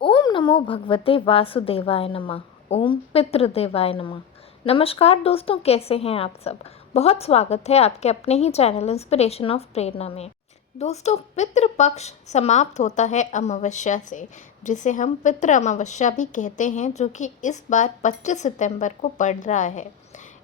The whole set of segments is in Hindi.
ओम नमो भगवते वासुदेवाय नमः। ओम पितृदेवाय नमः। नमस्कार दोस्तों, कैसे हैं आप सब। बहुत स्वागत है आपके अपने ही चैनल इंस्पिरेशन ऑफ प्रेरणा में। दोस्तों, पितृ पक्ष समाप्त होता है अमावस्या से, जिसे हम पितृ अमावस्या भी कहते हैं, जो कि इस बार 25 सितंबर को पड़ रहा है।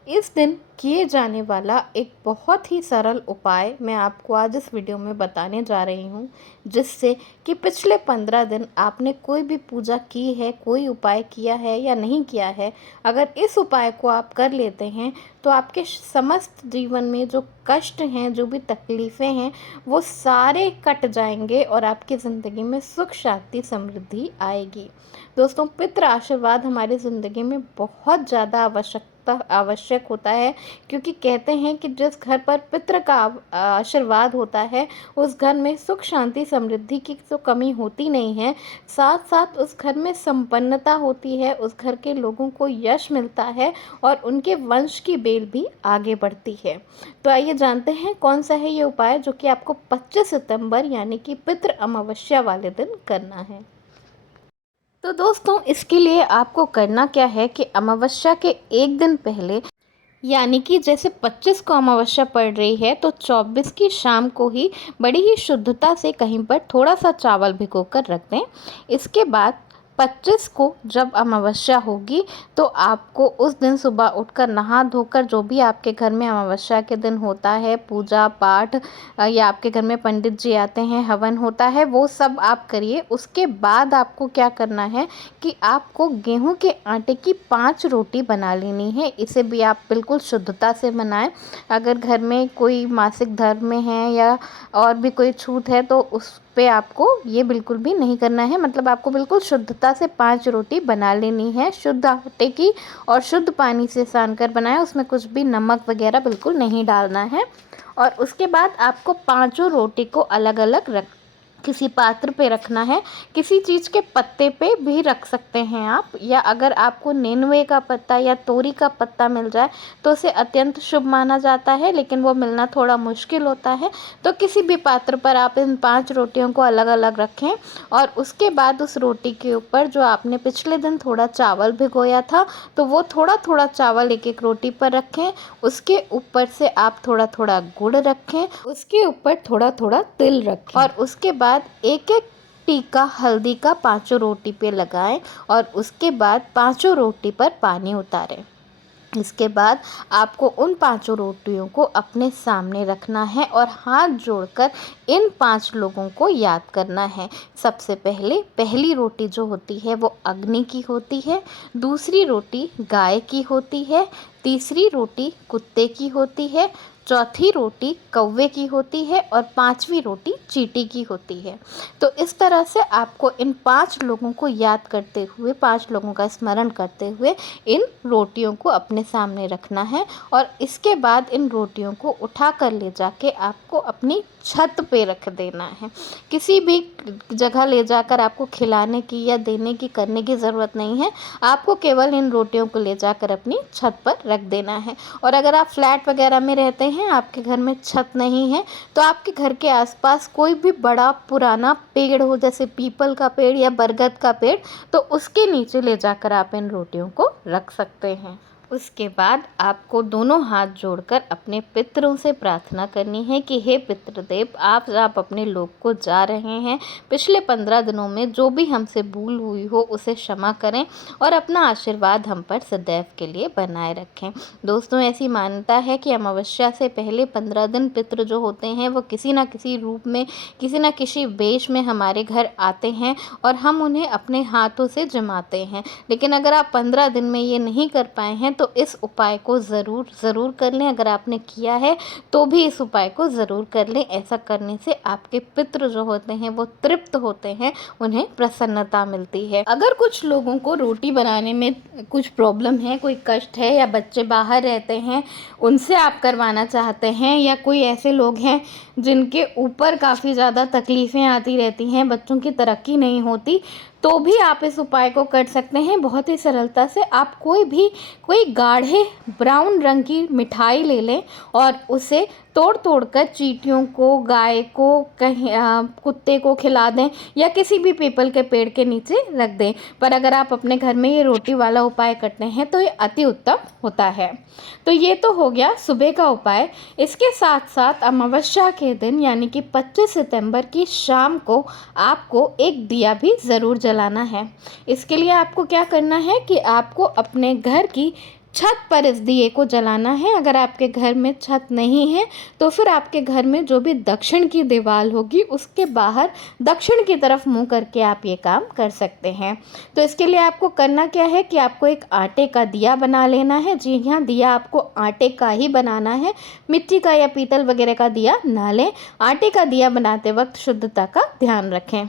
इस दिन किए जाने वाला एक बहुत ही सरल उपाय मैं आपको आज इस वीडियो में बताने जा रही हूँ, जिससे कि पिछले 15 दिन आपने कोई भी पूजा की है, कोई उपाय किया है या नहीं किया है, अगर इस उपाय को आप कर लेते हैं तो आपके समस्त जीवन में जो कष्ट हैं, जो भी तकलीफ़ें हैं, वो सारे कट जाएंगे और आपकी ज़िंदगी में सुख शांति समृद्धि आएगी। दोस्तों, पितृ आशीर्वाद हमारी ज़िंदगी में बहुत ज़्यादा आवश्यक होता है, क्योंकि कहते हैं कि जिस घर पर पितृ का आशीर्वाद होता है, उस घर में सुख शांति समृद्धि की तो कमी होती नहीं है, साथ साथ उस घर में संपन्नता होती है, उस घर के लोगों को यश मिलता है और उनके वंश की बेल भी आगे बढ़ती है। तो आइए जानते हैं कौन सा है ये उपाय, जो कि आपको 25 सितंबर यानी कि पितृ अमावस्या वाले दिन करना है। तो दोस्तों, इसके लिए आपको करना क्या है कि अमावस्या के एक दिन पहले, यानी कि जैसे 25 को अमावस्या पड़ रही है, तो 24 की शाम को ही बड़ी ही शुद्धता से कहीं पर थोड़ा सा चावल भिगोकर रख दें। इसके बाद 25 को जब अमावस्या होगी, तो आपको उस दिन सुबह उठकर नहा धोकर, जो भी आपके घर में अमावस्या के दिन होता है, पूजा पाठ या आपके घर में पंडित जी आते हैं, हवन होता है, वो सब आप करिए। उसके बाद आपको क्या करना है कि आपको गेहूं के आटे की 5 रोटी बना लेनी है। इसे भी आप बिल्कुल शुद्धता से बनाएं। अगर घर में कोई मासिक धर्म में है या और भी कोई छूत है, तो उस पे आपको ये बिल्कुल भी नहीं करना है। मतलब आपको बिल्कुल शुद्धता से 5 रोटी बना लेनी है, शुद्ध आटे की, और शुद्ध पानी से सान कर बनाएं। उसमें कुछ भी नमक वगैरह बिल्कुल नहीं डालना है। और उसके बाद आपको पांचों रोटी को अलग अलग किसी पात्र पे रखना है। किसी चीज़ के पत्ते पे भी रख सकते हैं आप, या अगर आपको नेनुए का पत्ता या तोरी का पत्ता मिल जाए तो उसे अत्यंत शुभ माना जाता है, लेकिन वो मिलना थोड़ा मुश्किल होता है। तो किसी भी पात्र पर आप इन 5 रोटियों को अलग अलग रखें, और उसके बाद उस रोटी के ऊपर जो आपने पिछले दिन थोड़ा चावल भिगोया था, तो वो थोड़ा थोड़ा चावल एक एक रोटी पर रखें। उसके ऊपर से आप थोड़ा थोड़ा गुड़ रखें, उसके ऊपर थोड़ा थोड़ा तिल रखें, और उसके बाद एक एक टीका हल्दी का 5 रोटी पे लगाएं, और उसके बाद 5 रोटी पर पानी उतारें। इसके बाद आपको उन 5 रोटियों को अपने सामने रखना है और हाथ जोड़कर इन 5 लोगों को याद करना है। सबसे पहले पहली रोटी जो होती है वो अग्नि की होती है, दूसरी रोटी गाय की होती है, तीसरी रोटी कुत्ते की होती है, चौथी रोटी कौवे की होती है, और 5वीं रोटी चींटी की होती है। तो इस तरह से आपको इन 5 लोगों को याद करते हुए, 5 लोगों का स्मरण करते हुए इन रोटियों को अपने सामने रखना है। और इसके बाद इन रोटियों को उठा कर ले जाके आपको अपनी छत पे रख देना है। किसी भी जगह ले जाकर आपको खिलाने की या देने की करने की ज़रूरत नहीं है। आपको केवल इन रोटियों को ले जाकर अपनी छत पर रख देना है। और अगर आप फ्लैट वगैरह में रहते हैं, आपके घर में छत नहीं है, तो आपके घर के आसपास कोई भी बड़ा पुराना पेड़ हो, जैसे पीपल का पेड़ या बरगद का पेड़, तो उसके नीचे ले जाकर आप इन रोटियों को रख सकते हैं। उसके बाद आपको दोनों हाथ जोड़कर अपने पितरों से प्रार्थना करनी है कि हे पितृदेव, आप अपने लोग को जा रहे हैं, पिछले 15 दिनों में जो भी हमसे भूल हुई हो उसे क्षमा करें और अपना आशीर्वाद हम पर सदैव के लिए बनाए रखें। दोस्तों, ऐसी मान्यता है कि अमावस्या से पहले 15 दिन पितृ जो होते हैं वो किसी न किसी रूप में, किसी न किसी वेश में हमारे घर आते हैं और हम उन्हें अपने हाथों से जमाते हैं। लेकिन अगर आप 15 दिन में ये नहीं कर पाए हैं, तो इस उपाय को ज़रूर कर लें। अगर आपने किया है तो भी इस उपाय को ज़रूर कर लें। ऐसा करने से आपके पितृ जो होते हैं वो तृप्त होते हैं, उन्हें प्रसन्नता मिलती है। अगर कुछ लोगों को रोटी बनाने में कुछ प्रॉब्लम है, कोई कष्ट है, या बच्चे बाहर रहते हैं उनसे आप करवाना चाहते हैं, या कोई ऐसे लोग हैं जिनके ऊपर काफ़ी ज़्यादा तकलीफ़ें आती रहती हैं, बच्चों की तरक्की नहीं होती, तो भी आप इस उपाय को कर सकते हैं बहुत ही सरलता से। आप कोई गाढ़े ब्राउन रंग की मिठाई ले लें और उसे तोड़ तोड़ कर चींटियों को, गाय को, कहीं कुत्ते को खिला दें या किसी भी पीपल के पेड़ के नीचे रख दें। पर अगर आप अपने घर में ये रोटी वाला उपाय करते हैं तो ये अति उत्तम होता है। तो ये तो हो गया सुबह का उपाय। इसके साथ साथ अमावस्या के दिन यानी कि 25 सितंबर की शाम को आपको एक दिया भी ज़रूर जलाना है। इसके लिए आपको क्या करना है कि आपको अपने घर की छत पर इस दिए को जलाना है। अगर आपके घर में छत नहीं है तो फिर आपके घर में जो भी दक्षिण की दीवार होगी उसके बाहर दक्षिण की तरफ मुंह करके आप ये काम कर सकते हैं। तो इसके लिए आपको करना क्या है कि आपको एक आटे का दिया बना लेना है। जी हाँ, दिया आपको आटे का ही बनाना है, मिट्टी का या पीतल वगैरह का दिया ना लें। आटे का दिया बनाते वक्त शुद्धता का ध्यान रखें।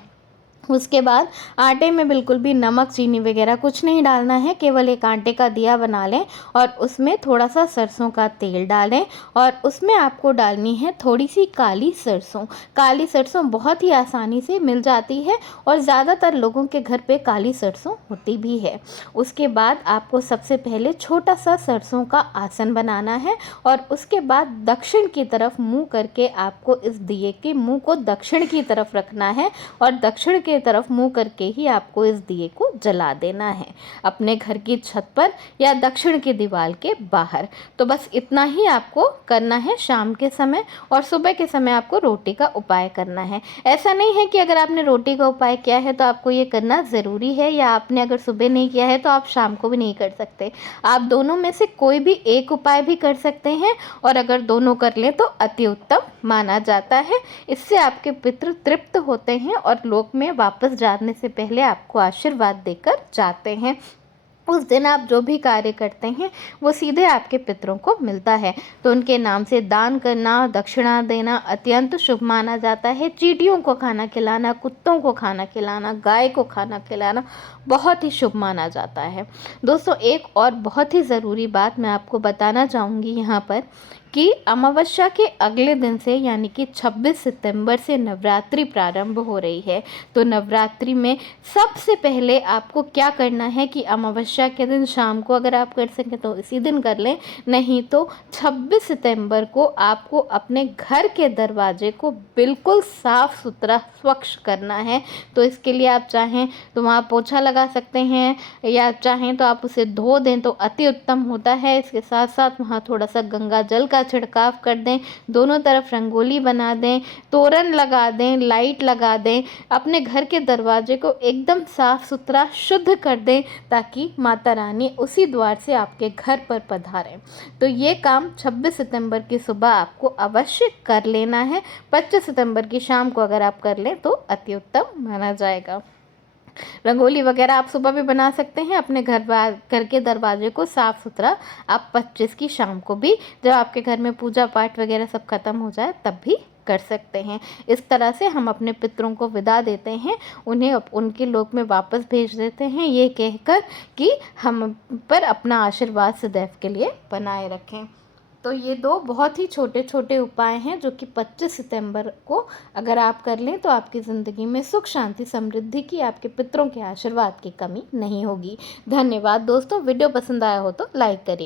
उसके बाद आटे में बिल्कुल भी नमक, चीनी वगैरह कुछ नहीं डालना है। केवल एक आटे का दिया बना लें और उसमें थोड़ा सा सरसों का तेल डालें और उसमें आपको डालनी है थोड़ी सी काली सरसों। काली सरसों बहुत ही आसानी से मिल जाती है और ज़्यादातर लोगों के घर पे काली सरसों होती भी है। उसके बाद आपको सबसे पहले छोटा सा सरसों का आसन बनाना है और उसके बाद दक्षिण की तरफ मुँह करके आपको इस दिए के मुँह को दक्षिण की तरफ रखना है और दक्षिण के तरफ मुंह करके ही आपको इस दिए को जला देना है अपने घर की छत पर या दक्षिण की दीवार के बाहर। तो बस इतना ही आपको करना है शाम के समय, और सुबह के समय आपको रोटी का उपाय करना है। ऐसा नहीं है कि अगर आपने रोटी का उपाय किया है तो आपको ये करना ज़रूरी है, या आपने अगर सुबह नहीं किया है तो आप शाम को भी नहीं कर सकते। आप दोनों में से कोई भी एक उपाय भी कर सकते हैं और अगर दोनों कर लें तो अति उत्तम माना जाता है। इससे आपके पितृ तृप्त होते हैं और लोक में वापस जाने से पहले आपको आशीर्वाद देकर जाते हैं। उस दिन आप जो भी कार्य करते हैं वो सीधे आपके पितरों को मिलता है। तो उनके नाम से दान करना, दक्षिणा देना अत्यंत शुभ माना जाता है। चींटियों को खाना खिलाना, कुत्तों को खाना खिलाना, गाय को खाना खिलाना बहुत ही शुभ माना जाता है। दोस्तों, एक और बहुत ही ज़रूरी बात मैं आपको बताना चाहूँगी यहाँ पर कि अमावस्या के अगले दिन से यानी कि 26 सितंबर से नवरात्रि प्रारंभ हो रही है। तो नवरात्रि में सबसे पहले आपको क्या करना है कि अमावस्या के दिन शाम को अगर आप कर सकें तो इसी दिन कर लें, नहीं तो 26 सितंबर को आपको अपने घर के दरवाजे को बिल्कुल साफ़ सुथरा स्वच्छ करना है। तो इसके लिए आप चाहें तो वहाँ पोछा लगा सकते हैं या चाहें तो आप उसे धो दें तो अति उत्तम होता है। इसके साथ साथ वहाँ थोड़ा सा गंगा जल का छिड़काव कर दें, दोनों तरफ रंगोली बना दें, तोरण लगा दें, लाइट लगा दें, अपने घर के दरवाजे को एकदम साफ सुथरा शुद्ध कर दें ताकि माता रानी उसी द्वार से आपके घर पर पधारें। तो ये काम 26 सितंबर की सुबह आपको अवश्य कर लेना है। 25 सितंबर की शाम को अगर आप कर लें तो अति उत्तम माना जाएगा। रंगोली वगैरह आप सुबह भी बना सकते हैं अपने घर के दरवाजे को साफ़ सुथरा। आप 25 की शाम को भी, जब आपके घर में पूजा पाठ वगैरह सब खत्म हो जाए, तब भी कर सकते हैं। इस तरह से हम अपने पितरों को विदा देते हैं, उन्हें उनके लोक में वापस भेज देते हैं, ये कहकर कि हम पर अपना आशीर्वाद सदैव के लिए बनाए रखें। तो ये दो बहुत ही छोटे छोटे उपाय हैं जो कि 25 सितंबर को अगर आप कर लें तो आपकी ज़िंदगी में सुख, शांति, समृद्धि की, आपके पितरों के आशीर्वाद की कमी नहीं होगी। धन्यवाद दोस्तों। वीडियो पसंद आया हो तो लाइक करिए।